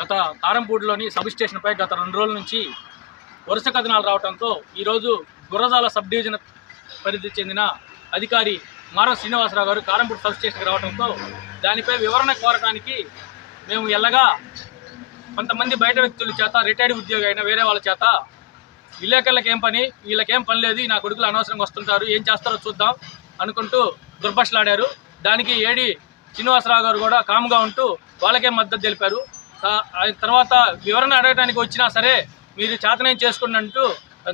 గత కారంపూడిలోని సబ్ స్టేషన్పై గత 2 రోజుల నుంచి వరుస కథనాలు రావడంతో ఈరోజు గుర్రజాల సబ్ డివిజన్ పరిధి చెందిన అధికారి మారం శ్రీనివాసరావు గారు కారంపూడి సబ్ స్టేషన్కి రావడంతో దానిపై వివరణ కోరడానికి మేము ఎల్లగా కొంతమంది బయట వ్యక్తుల చేత రిటైర్డ్ ఉద్యోగి అయిన వేరే వాళ్ళ చేత విలేకరులకు ఏం పని, వీళ్ళకేం పని లేదు, నా కొడుకులు అనవసరంగా వస్తుంటారు, ఏం చేస్తారో చూద్దాం అనుకుంటూ దుర్భాషలాడారు. దానికి ఏడి శ్రీనివాసరావు గారు కూడా కామ్గా ఉంటూ వాళ్ళకే మద్దతు తెలిపారు. తర్వాత వివరణ అడగడానికి వచ్చినా సరే మీరు చేతనేం చేసుకోండి అంటూ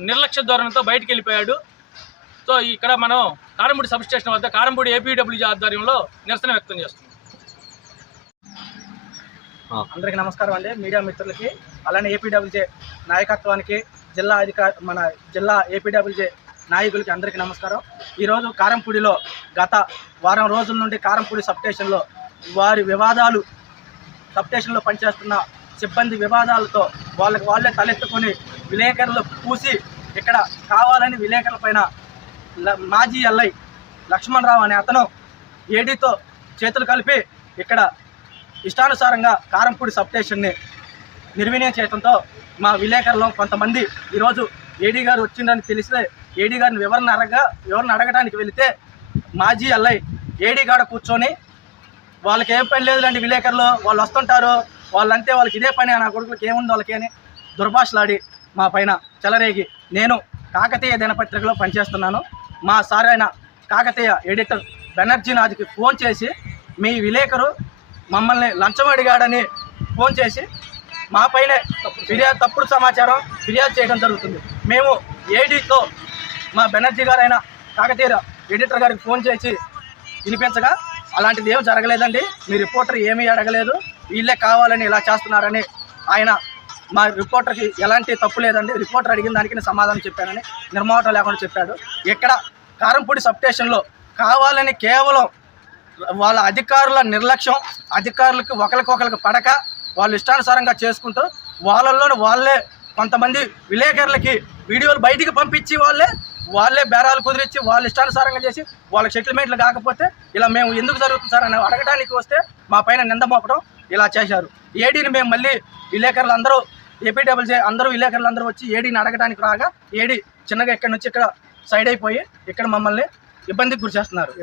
నిర్లక్ష్య ధోరణితో బయటికి వెళ్ళిపోయాడు. సో ఇక్కడ మనం కారంపూడి సబ్ స్టేషన్ వద్ద కారంపూడి ఏపీడబ్ల్యూజీ ఆధ్వర్యంలో నిరసన వ్యక్తం చేస్తున్నాం. అందరికీ నమస్కారం అండి, మీడియా మిత్రులకి, అలానే ఏపీడబ్ల్యూజీ నాయకత్వానికి, జిల్లా ఏపీడబ్ల్యూజీ నాయకులకి అందరికీ నమస్కారం. ఈరోజు కారంపూడిలో గత వారం రోజుల నుండి కారంపూడి సబ్ స్టేషన్లో వారి వివాదాలు, సబ్ స్టేషన్లో పనిచేస్తున్న సిబ్బంది వివాదాలతో వాళ్ళే తలెత్తుకొని విలేకరులు పూసి ఇక్కడ కావాలని విలేకరుల పైన మాజీ ఎల్ఐ లక్ష్మణరావు అనే అతను ఏడీతో చేతులు కలిపి ఇక్కడ ఇష్టానుసారంగా కారంపూడి సబ్ స్టేషన్ని నిర్వీర్యం చేయడంతో మా విలేకరులు కొంతమంది ఈరోజు ఏడీ గారు వచ్చిందని తెలిస్తే ఏడీ గారిని వివరణ అడగడానికి వెళితే మాజీ ఎల్ఐ ఏడీ గాడ కూర్చొని వాళ్ళకి ఏం పని లేదులేండి, విలేకరులు వాళ్ళు వస్తుంటారు, వాళ్ళంతే, వాళ్ళకి ఇదే పని, నా కొడుకులకి ఏముంది వాళ్ళకి అని దుర్భాషలాడి మా పైన చెలరేగి, నేను కాకతీయ దినపత్రికలో పనిచేస్తున్నాను, మా సార్ అయిన కాకతీయ ఎడిటర్ బెనర్జీ నాథ్కి ఫోన్ చేసి మీ విలేకరు మమ్మల్ని లంచం అడిగాడని ఫోన్ చేసి మా పైనే తప్పుడు సమాచారం ఫిర్యాదు చేయడం జరుగుతుంది. మేము ఏడీతో మా బెనర్జీ గారైన కాకతీయ ఎడిటర్ గారికి ఫోన్ చేసి వినిపించగా అలాంటిది ఏం జరగలేదండి, మీ రిపోర్టర్ ఏమీ అడగలేదు, వీళ్ళే కావాలని ఇలా చేస్తున్నారని ఆయన మా రిపోర్టర్కి ఎలాంటి తప్పు లేదండి, రిపోర్టర్ అడిగిన దానికి నేను సమాధానం చెప్పానని నిర్మోహటం లేకుండా చెప్పాడు. ఇక్కడ కారంపూడి సబ్ స్టేషన్లో కావాలని కేవలం వాళ్ళ అధికారుల నిర్లక్ష్యం, అధికారులకు ఒకరికొకరికి పడక వాళ్ళు ఇష్టానుసారంగా చేసుకుంటూ వాళ్ళే కొంతమంది విలేకరులకి వీడియోలు బయటికి పంపించి వాళ్ళే బేరాలు కుదిరించి వాళ్ళు ఇష్టానుసారంగా చేసి వాళ్ళకి సెటిల్మెంట్లు కాకపోతే ఇలా మేము ఎందుకు జరుగుతుంది సార్ అని అడగడానికి వస్తే మా పైన నింద మోపడం ఇలా చేశారు. ఏడీని మేము మళ్ళీ విలేకరులు అందరూ ఏపీడబ్ల్యూజీ విలేకరులు అందరూ వచ్చి ఏడీని అడగడానికి రాగా ఏడీ చిన్నగా ఇక్కడ నుంచి ఇక్కడ సైడ్ అయిపోయి ఇక్కడ మమ్మల్ని ఇబ్బందికి గురి చేస్తున్నారు.